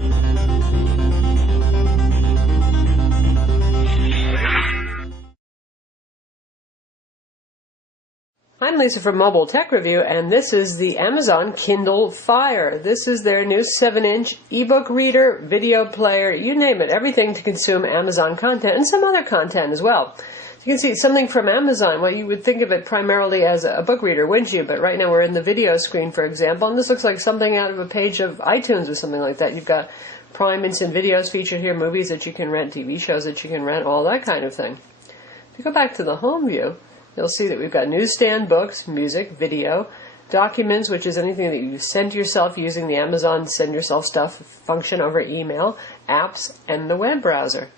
I'm Lisa from Mobile Tech Review, and this is the Amazon Kindle Fire. This is their new 7-inch ebook reader, video player, you name it, everything to consume Amazon content and some other content as well. So you can see something from Amazon. Well, you would think of it primarily as a book reader, wouldn't you? But right now we're in the video screen, for example, and this looks like something out of a page of iTunes or something like that. You've got Prime Instant Videos featured here, movies that you can rent, TV shows that you can rent, all that kind of thing. If you go back to the home view, you'll see that we've got newsstand, books, music, video, documents, which is anything that you send yourself using the Amazon Send Yourself Stuff function over email, apps, and the web browser.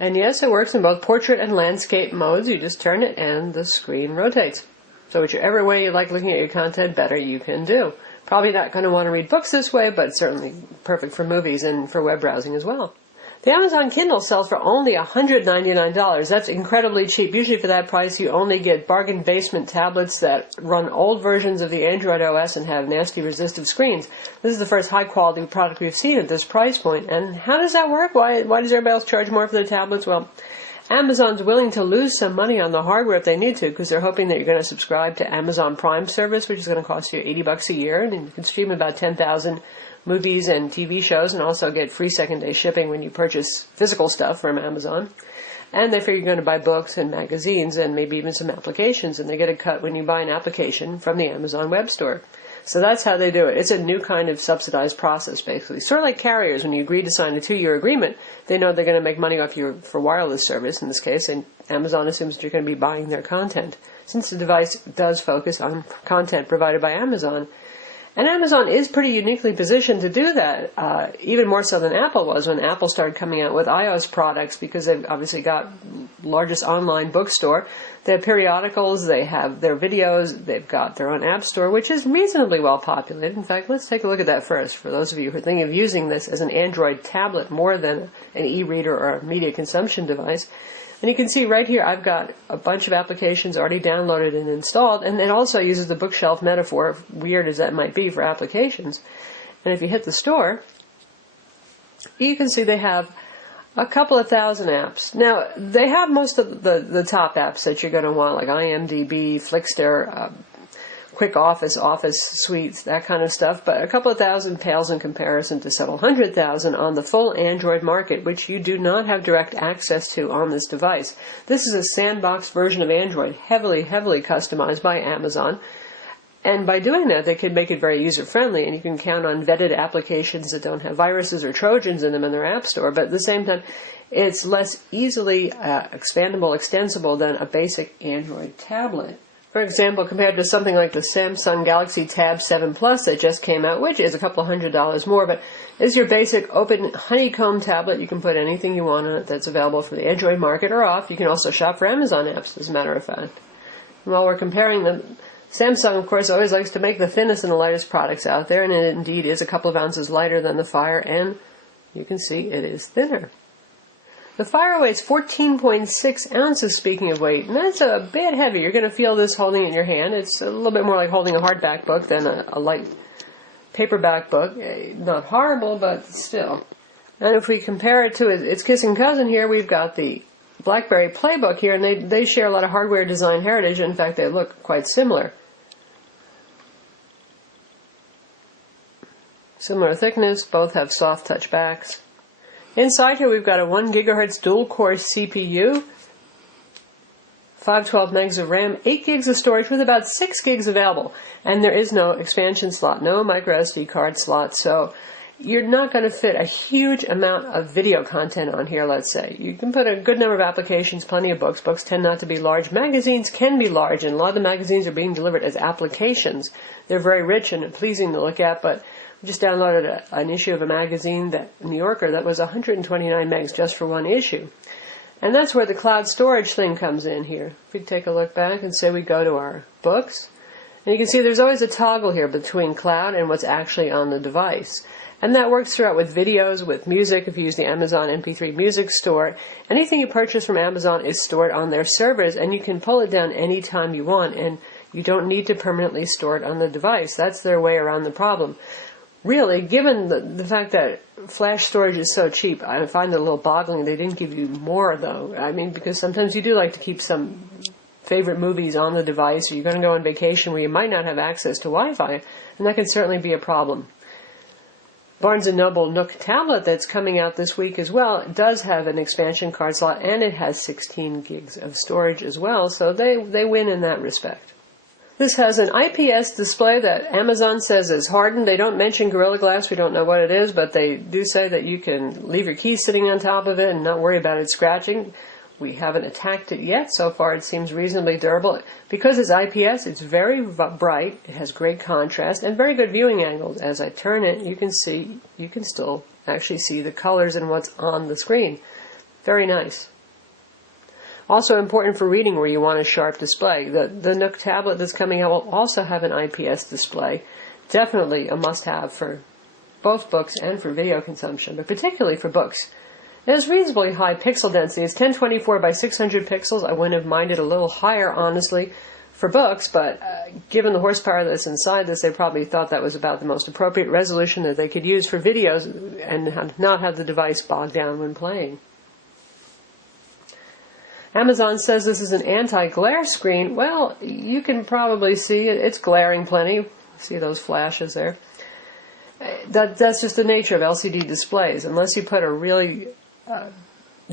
And yes, it works in both portrait and landscape modes. You just turn it and the screen rotates. So whichever way you like looking at your content better, you can do. Probably not going to want to read books this way, but certainly perfect for movies and for web browsing as well. The Amazon Kindle sells for only $199. That's incredibly cheap. Usually for that price you only get bargain basement tablets that run old versions of the Android OS and have nasty resistive screens. This is the first high quality product we've seen at this price point. And how does that work? Why does everybody else charge more for their tablets? Well, Amazon's willing to lose some money on the hardware if they need to, because they're hoping that you're going to subscribe to Amazon Prime service, which is going to cost you $80 a year, and you can stream about 10,000 movies and TV shows, and also get free second-day shipping when you purchase physical stuff from Amazon. And they figure you're going to buy books and magazines and maybe even some applications, and they get a cut when you buy an application from the Amazon web store. So that's how they do it. It's a new kind of subsidized process, basically. Sort of like carriers, when you agree to sign a 2-year agreement, they know they're going to make money off you for wireless service, in this case, and Amazon assumes that you're going to be buying their content. Since the device does focus on content provided by Amazon, and Amazon is pretty uniquely positioned to do that, even more so than Apple was when Apple started coming out with iOS products, because they've obviously got largest online bookstore. They have periodicals, they have their videos, they've got their own app store, which is reasonably well populated. In fact, let's take a look at that first, for those of you who are thinking of using this as an Android tablet more than an e-reader or a media consumption device. And you can see right here I've got a bunch of applications already downloaded and installed, and it also uses the bookshelf metaphor, weird as that might be for applications. And if you hit the store, you can see they have a couple of thousand apps. Now, they have most of the top apps that you're going to want, like IMDb, Flickster, Quick Office, Office Suites, that kind of stuff, but a couple of thousand pales in comparison to several hundred thousand on the full Android market, which you do not have direct access to on this device. This is a sandbox version of Android, heavily customized by Amazon, and by doing that, they can make it very user-friendly, and you can count on vetted applications that don't have viruses or Trojans in them in their app store, but at the same time, it's less easily expandable, extensible than a basic Android tablet. For example, compared to something like the Samsung Galaxy Tab 7 Plus that just came out, which is a couple $100 more, but is your basic open honeycomb tablet. You can put anything you want on it that's available for the Android market or off. You can also shop for Amazon apps, as a matter of fact. And while we're comparing them, Samsung, of course, always likes to make the thinnest and the lightest products out there, and it indeed is a couple of ounces lighter than the Fire, and you can see it is thinner. The Fire weighs 14.6 ounces, speaking of weight, and that's a bit heavy. You're going to feel this holding it in your hand. It's a little bit more like holding a hardback book than a light paperback book. Not horrible, but still. And if we compare it to its kissing cousin here, we've got the BlackBerry Playbook here, and they share a lot of hardware design heritage. In fact, they look quite similar. Similar thickness, both have soft touch backs. Inside here we've got a 1 GHz dual-core CPU, 512 megs of RAM, 8 gigs of storage with about 6 gigs available. And there is no expansion slot, no micro SD card slot, so you're not going to fit a huge amount of video content on here, let's say. You can put a good number of applications, plenty of books. Books tend not to be large. Magazines can be large, and a lot of the magazines are being delivered as applications. They're very rich and pleasing to look at, but we just downloaded an issue of a magazine, New Yorker, that was 129 megs just for one issue. And that's where the cloud storage thing comes in here. If we take a look back and say we go to our books, and you can see there's always a toggle here between cloud and what's actually on the device. And that works throughout with videos, with music. If you use the Amazon MP3 Music Store, anything you purchase from Amazon is stored on their servers, and you can pull it down anytime you want, and you don't need to permanently store it on the device. That's their way around the problem. Really, given the fact that flash storage is so cheap. I find it a little boggling they didn't give you more, though. I mean, because sometimes you do like to keep some favorite movies on the device, or you're going to go on vacation where you might not have access to Wi-Fi, and that can certainly be a problem. Barnes & Noble Nook tablet that's coming out this week as well does have an expansion card slot, and it has 16 gigs of storage as well, so they win in that respect. This has an IPS display that Amazon says is hardened. They don't mention Gorilla Glass. We don't know what it is, but they do say that you can leave your keys sitting on top of it and not worry about it scratching. We haven't attacked it yet. So far it seems reasonably durable. Because it's IPS, it's very bright, it has great contrast, and very good viewing angles. As I turn it, you can still actually see the colors and what's on the screen. Very nice. Also important for reading where you want a sharp display. The Nook tablet that's coming out will also have an IPS display. Definitely a must-have for both books and for video consumption, but particularly for books. It has reasonably high pixel density. It's 1024 by 600 pixels. I wouldn't have minded a little higher, honestly, for books, but given the horsepower that's inside this, they probably thought that was about the most appropriate resolution that they could use for videos and not have the device bogged down when playing. Amazon says this is an anti-glare screen. Well, you can probably see it. It's glaring plenty. See those flashes there? That's just the nature of LCD displays. Unless you put a really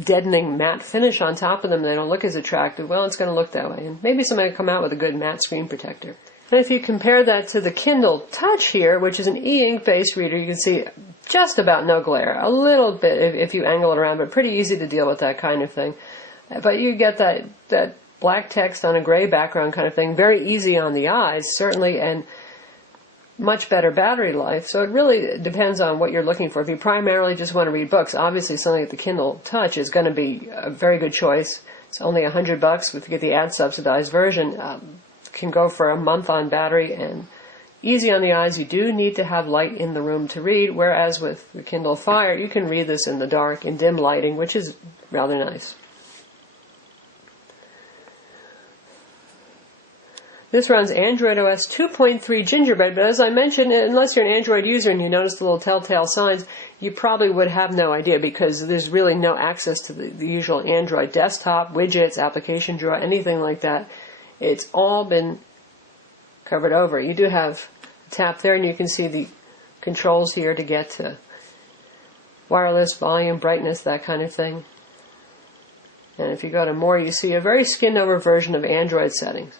deadening matte finish on top of them, they don't look as attractive. Well, it's going to look that way. And maybe somebody will come out with a good matte screen protector. And if you compare that to the Kindle Touch here, which is an e-ink based reader, you can see just about no glare. A little bit if you angle it around, but pretty easy to deal with that kind of thing. But you get that black text on a gray background kind of thing. Very easy on the eyes, certainly, and much better battery life. So it really depends on what you're looking for. If you primarily just want to read books, obviously something like the Kindle Touch is going to be a very good choice. It's only $100 if you get the ad-subsidized version. Can go for a month on battery and easy on the eyes. You do need to have light in the room to read, whereas with the Kindle Fire, you can read this in the dark, in dim lighting, which is rather nice. This runs Android OS 2.3 Gingerbread, but as I mentioned, unless you're an Android user and you notice the little telltale signs, you probably would have no idea because there's really no access to the usual Android desktop, widgets, application drawer, anything like that. It's all been covered over. You do have a tap there and you can see the controls here to get to wireless, volume, brightness, that kind of thing. And if you go to more, you see a very skinned over version of Android settings.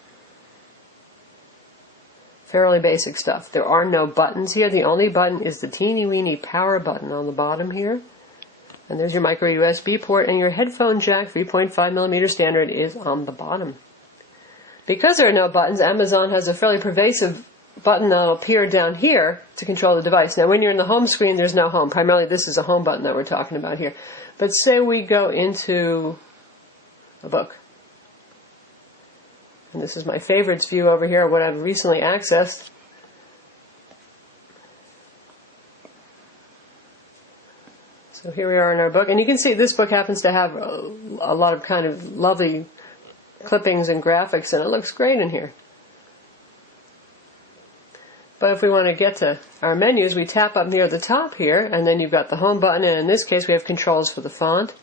Fairly basic stuff. There are no buttons here. The only button is the teeny weeny power button on the bottom here. And there's your micro USB port, and your headphone jack 3.5mm standard is on the bottom. Because there are no buttons, Amazon has a fairly pervasive button that will appear down here to control the device. Now when you're in the home screen, there's no home. Primarily this is a home button that we're talking about here. But say we go into a book. And this is my favorites view over here, what I've recently accessed. So here we are in our book. And you can see this book happens to have a lot of kind of lovely clippings and graphics, and it looks great in here. But if we want to get to our menus, we tap up near the top here, and then you've got the home button, and in this case we have controls for the font.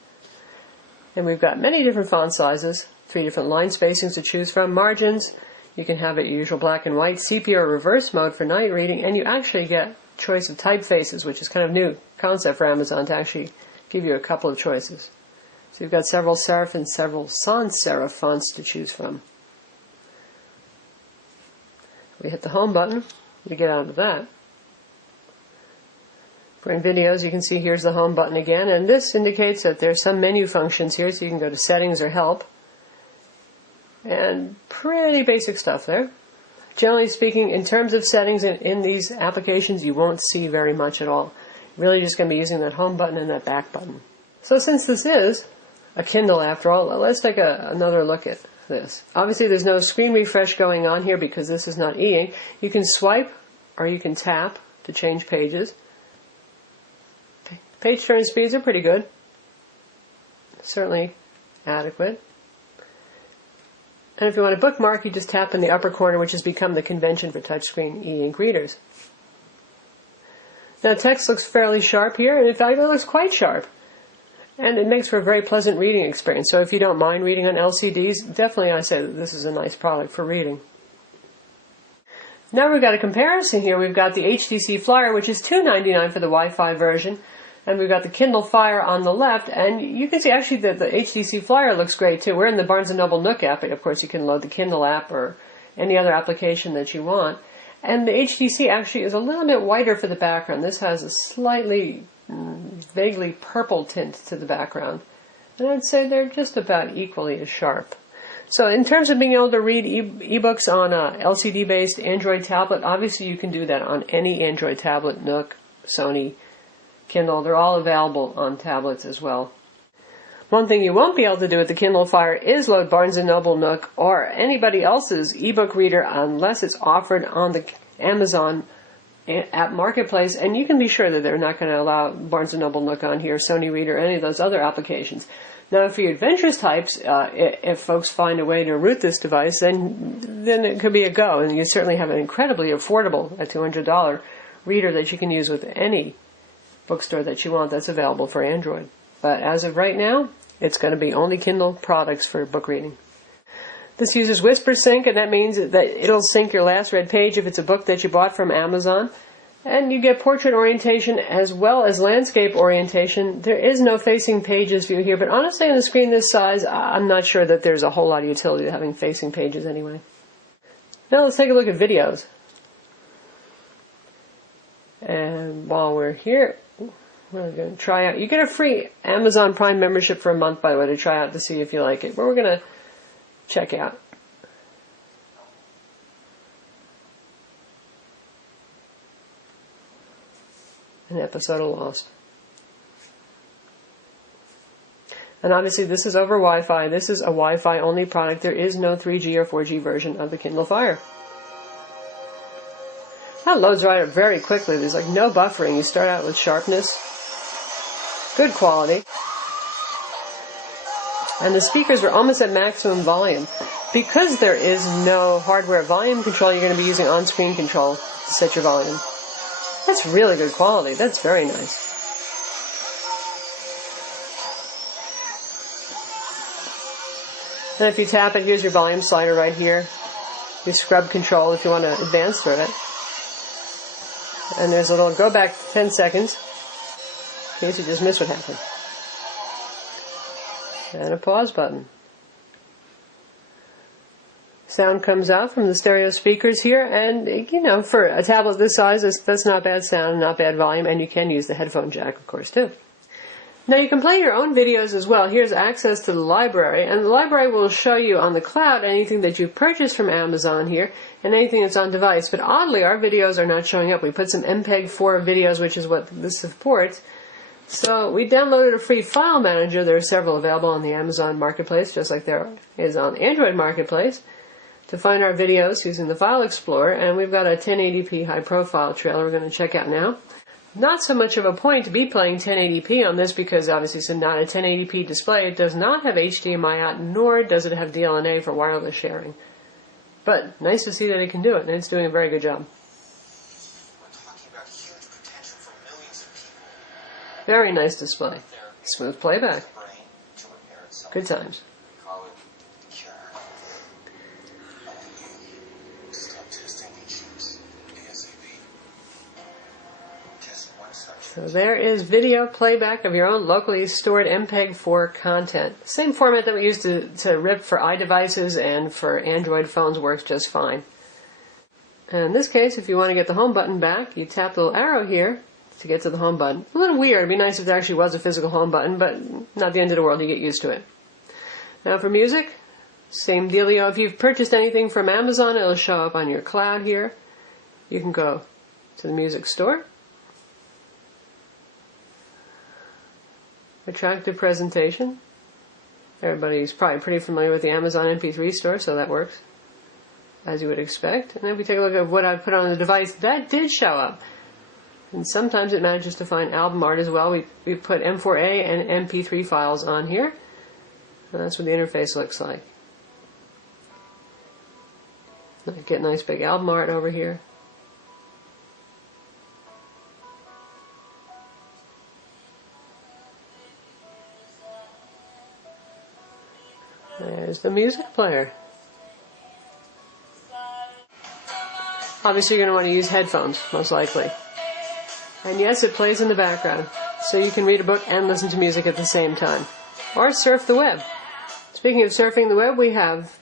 And we've got many different font sizes. 3 different line spacings to choose from. Margins, you can have it usual black and white, sepia or reverse mode for night reading, and you actually get choice of typefaces, which is kind of new concept for Amazon to actually give you a couple of choices. So you've got several serif and several sans serif fonts to choose from. We hit the home button to get out of that. If we're in videos, you can see here's the home button again, and this indicates that there's some menu functions here, so you can go to settings or help. And pretty basic stuff there. Generally speaking, in terms of settings in these applications, you won't see very much at all. You're really just going to be using that home button and that back button. So since this is a Kindle after all, let's take another look at this. Obviously there's no screen refresh going on here because this is not e-ink. You can swipe or you can tap to change pages. Page turn speeds are pretty good. Certainly adequate. And if you want to bookmark, you just tap in the upper corner, which has become the convention for touchscreen e-ink readers. Now text looks fairly sharp here, and in fact it looks quite sharp. And it makes for a very pleasant reading experience. So if you don't mind reading on LCDs, definitely I say that this is a nice product for reading. Now we've got a comparison here. We've got the HTC Flyer, which is $2.99 for the Wi-Fi version. And we've got the Kindle Fire on the left. And you can see actually that the HTC Flyer looks great too. We're in the Barnes & Noble Nook app. Of course, you can load the Kindle app or any other application that you want. And the HTC actually is a little bit whiter for the background. This has a slightly vaguely purple tint to the background. And I'd say they're just about equally as sharp. So in terms of being able to read ebooks on a LCD-based Android tablet, obviously you can do that on any Android tablet, Nook, Sony, Kindle. They're all available on tablets as well. One thing you won't be able to do with the Kindle Fire is load Barnes & Noble Nook or anybody else's ebook reader unless it's offered on the Amazon app marketplace, and you can be sure that they're not going to allow Barnes & Noble Nook on here, Sony Reader, any of those other applications. Now, for you adventurous types, if folks find a way to root this device, then it could be a go, and you certainly have an incredibly affordable, a $200 reader that you can use with any bookstore that you want that's available for Android. But as of right now, it's going to be only Kindle products for book reading. This uses Whisper Sync, and that means that it'll sync your last read page if it's a book that you bought from Amazon. And you get portrait orientation as well as landscape orientation. There is no facing pages view here, but honestly on a screen this size, I'm not sure that there's a whole lot of utility to having facing pages anyway. Now let's take a look at videos. And while we're here, we're going to try out. You get a free Amazon Prime membership for a month, by the way, to try out to see if you like it. But we're going to check out an episode of Lost. And obviously this is over Wi-Fi. This is a Wi-Fi only product. There is no 3G or 4G version of the Kindle Fire. That loads right up very quickly. There's like no buffering. You start out with sharpness. Good quality. And the speakers are almost at maximum volume. Because there is no hardware volume control, you're going to be using on-screen control to set your volume. That's really good quality. That's very nice. And if you tap it, here's your volume slider right here. Your scrub control if you want to advance through it. And there's a little go back 10 seconds in case you just missed what happened. And a pause button. Sound comes out from the stereo speakers here, and you know, for a tablet this size, that's not bad sound, not bad volume, and you can use the headphone jack, of course, too. Now you can play your own videos as well. Here's access to the library, and the library will show you on the cloud anything that you've purchased from Amazon here, and anything that's on device. But oddly, our videos are not showing up. We put some MPEG-4 videos, which is what this supports. So we downloaded a free file manager. There are several available on the Amazon Marketplace, just like there is on the Android Marketplace, to find our videos using the File Explorer, and we've got a 1080p high-profile trailer we're going to check out now. Not so much of a point to be playing 1080p on this because obviously it's not a 1080p display. It does not have HDMI out, nor does it have DLNA for wireless sharing. But nice to see that it can do it, and it's doing a very good job. Very nice display. Smooth playback. Good times. So there is video playback of your own locally stored MPEG-4 content. Same format that we use to rip for iDevices and for Android phones works just fine. And in this case, if you want to get the home button back, you tap the little arrow here to get to the home button. A little weird. It'd be nice if there actually was a physical home button, but not the end of the world. You get used to it. Now for music, same dealio. If you've purchased anything from Amazon, it'll show up on your cloud here. You can go to the music store. Attractive presentation. Everybody's probably pretty familiar with the Amazon MP3 store, so that works, as you would expect. And then if we take a look at what I put on the device, that did show up. And sometimes it manages to find album art as well. We put M4A and MP3 files on here. And that's what the interface looks like. Get nice big album art over here. There's the music player. Obviously you're going to want to use headphones, most likely. And yes, it plays in the background, so you can read a book and listen to music at the same time. Or surf the web. Speaking of surfing the web, we have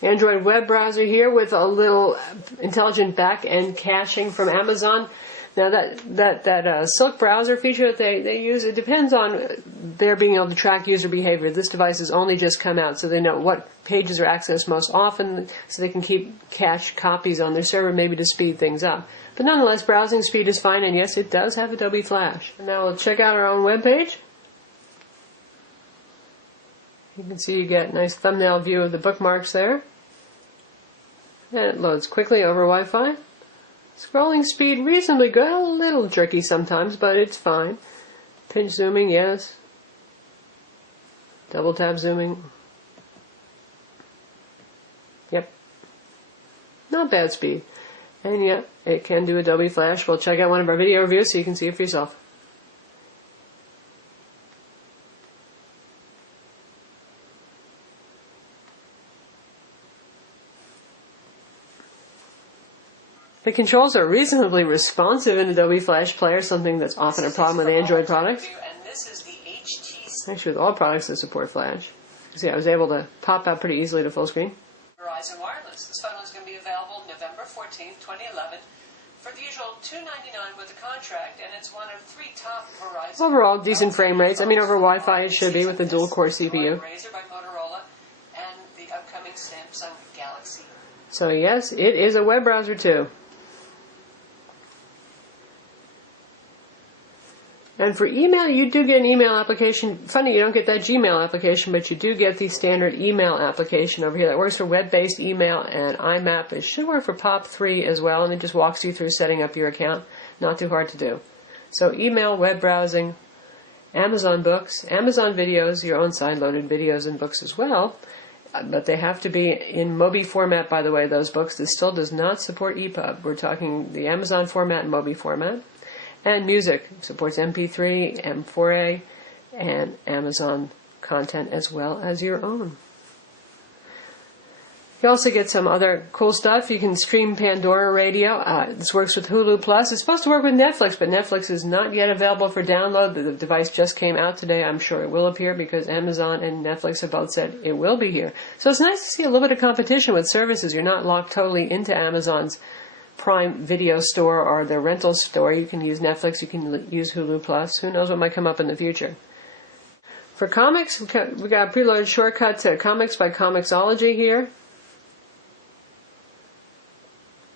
Android web browser here with a little intelligent back-end caching from Amazon. Now that Silk browser feature that they use, it depends on their being able to track user behavior. This device has only just come out, so they know what pages are accessed most often, so they can keep cache copies on their server, maybe to speed things up. But nonetheless, browsing speed is fine, and yes, it does have Adobe Flash. And now we'll check out our own web page. You can see you get a nice thumbnail view of the bookmarks there. And it loads quickly over Wi-Fi. Scrolling speed reasonably good, a little jerky sometimes, but it's fine. Pinch zooming, yes. Double tap zooming. Yep. Not bad speed. And yep, it can do Adobe Flash. We'll check out one of our video reviews so you can see it for yourself. The controls are reasonably responsive in Adobe Flash Player, something that's often a problem with Android products. Actually, with all products that support Flash. See, I was able to pop out pretty easily to full screen. Verizon Wireless. This phone is going to be available November 14th, 2011 for the usual $299 with a contract, and it's one of 3 top Verizon. Overall, decent frame rates. I mean, over Wi-Fi it should be with the dual-core CPU. Razr by Motorola and the upcoming Samsung Galaxy. So yes, it is a web browser too. And for email, you do get an email application. Funny, you don't get that Gmail application, but you do get the standard email application over here that works for web-based email and IMAP. It should work for POP3 as well, and it just walks you through setting up your account. Not too hard to do. So email, web browsing, Amazon books, Amazon videos, your own side-loaded videos and books as well. But they have to be in Mobi format, by the way, those books. This still does not support EPUB. We're talking the Amazon format and Mobi format. And music supports MP3, M4A, and Amazon content as well as your own. You also get some other cool stuff. You can stream Pandora Radio. This works with Hulu Plus. It's supposed to work with Netflix, but Netflix is not yet available for download. The device just came out today. I'm sure it will appear because Amazon and Netflix have both said it will be here. So it's nice to see a little bit of competition with services. You're not locked totally into Amazon's Prime Video store or their rental store. You can use Netflix, you can use Hulu Plus. Who knows what might come up in the future. For comics, we got a preloaded shortcut to Comics by Comixology here.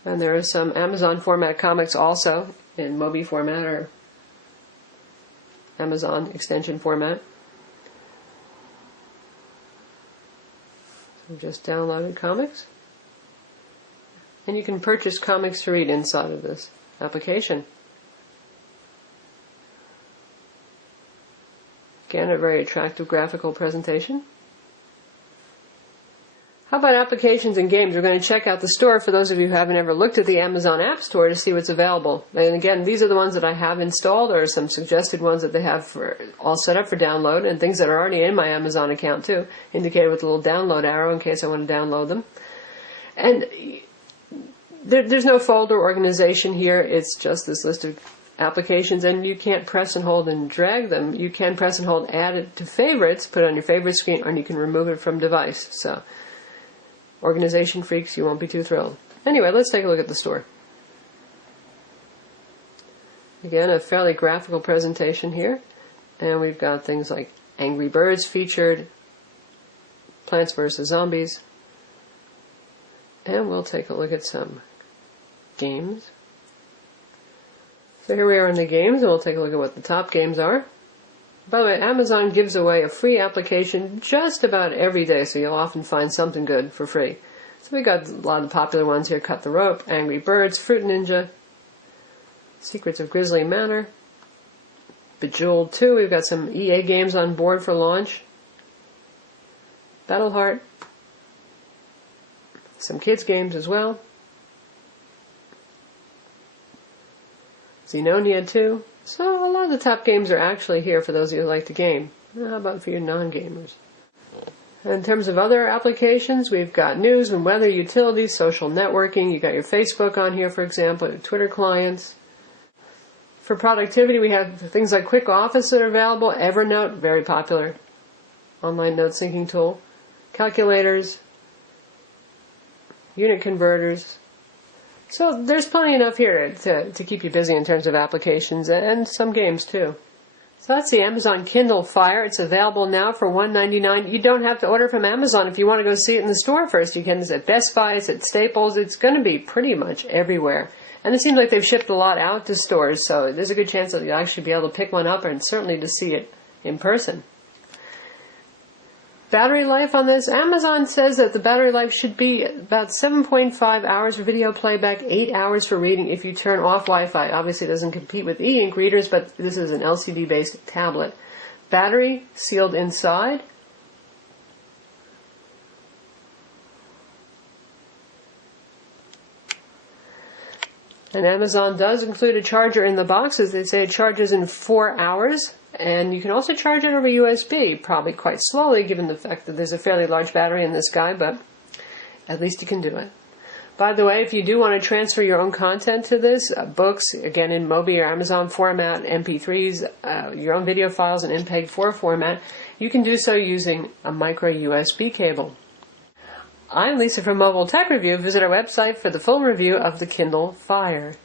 And there is some Amazon format comics also in Mobi format or Amazon extension format. So just downloaded comics. And you can purchase comics to read inside of this application. Again, a very attractive graphical presentation. How about applications and games? We're going to check out the store for those of you who haven't ever looked at the Amazon App Store to see what's available. And again, these are the ones that I have installed. There are some suggested ones that they have for all set up for download, and things that are already in my Amazon account too, indicated with a little download arrow in case I want to download them. And there's no folder organization here. It's just this list of applications, and you can't press and hold and drag them. You can press and hold, add it to favorites, put it on your favorite screen, or you can remove it from device. So, organization freaks, you won't be too thrilled. Anyway, let's take a look at the store. Again, a fairly graphical presentation here. And we've got things like Angry Birds featured, Plants vs. Zombies. And we'll take a look at some games. So here we are in the games, and we'll take a look at what the top games are. By the way, Amazon gives away a free application just about every day, so you'll often find something good for free. So we got a lot of the popular ones here: Cut the Rope, Angry Birds, Fruit Ninja, Secrets of Grizzly Manor, Bejeweled 2. We've got some EA games on board for launch. Battleheart. Some kids games as well. Xenonia 2. So a lot of the top games are actually here for those of you who like to game. How about for you non-gamers? In terms of other applications, we've got news and weather, utilities, social networking. You got your Facebook on here, for example, your Twitter clients. For productivity, we have things like Quick Office that are available. Evernote, very popular online note syncing tool. Calculators, unit converters. So there's plenty enough here to keep you busy in terms of applications, and some games too. So that's the Amazon Kindle Fire. It's available now for $1.99. You don't have to order from Amazon if you want to go see it in the store first. You can. It's at Best Buy, it's at Staples. It's going to be pretty much everywhere. And it seems like they've shipped a lot out to stores, so there's a good chance that you'll actually be able to pick one up and certainly to see it in person. Battery life on this, Amazon says that the battery life should be about 7.5 hours for video playback, 8 hours for reading if you turn off Wi-Fi. Obviously it doesn't compete with e-ink readers, but this is an LCD-based tablet. Battery sealed inside. And Amazon does include a charger in the box, as they say it charges in 4 hours. And you can also charge it over USB, probably quite slowly given the fact that there's a fairly large battery in this guy, but at least you can do it. By the way, if you do want to transfer your own content to this, books, again in Mobi or Amazon format, MP3s, your own video files in MPEG-4 format, you can do so using a micro USB cable. I'm Lisa from Mobile Tech Review. Visit our website for the full review of the Kindle Fire.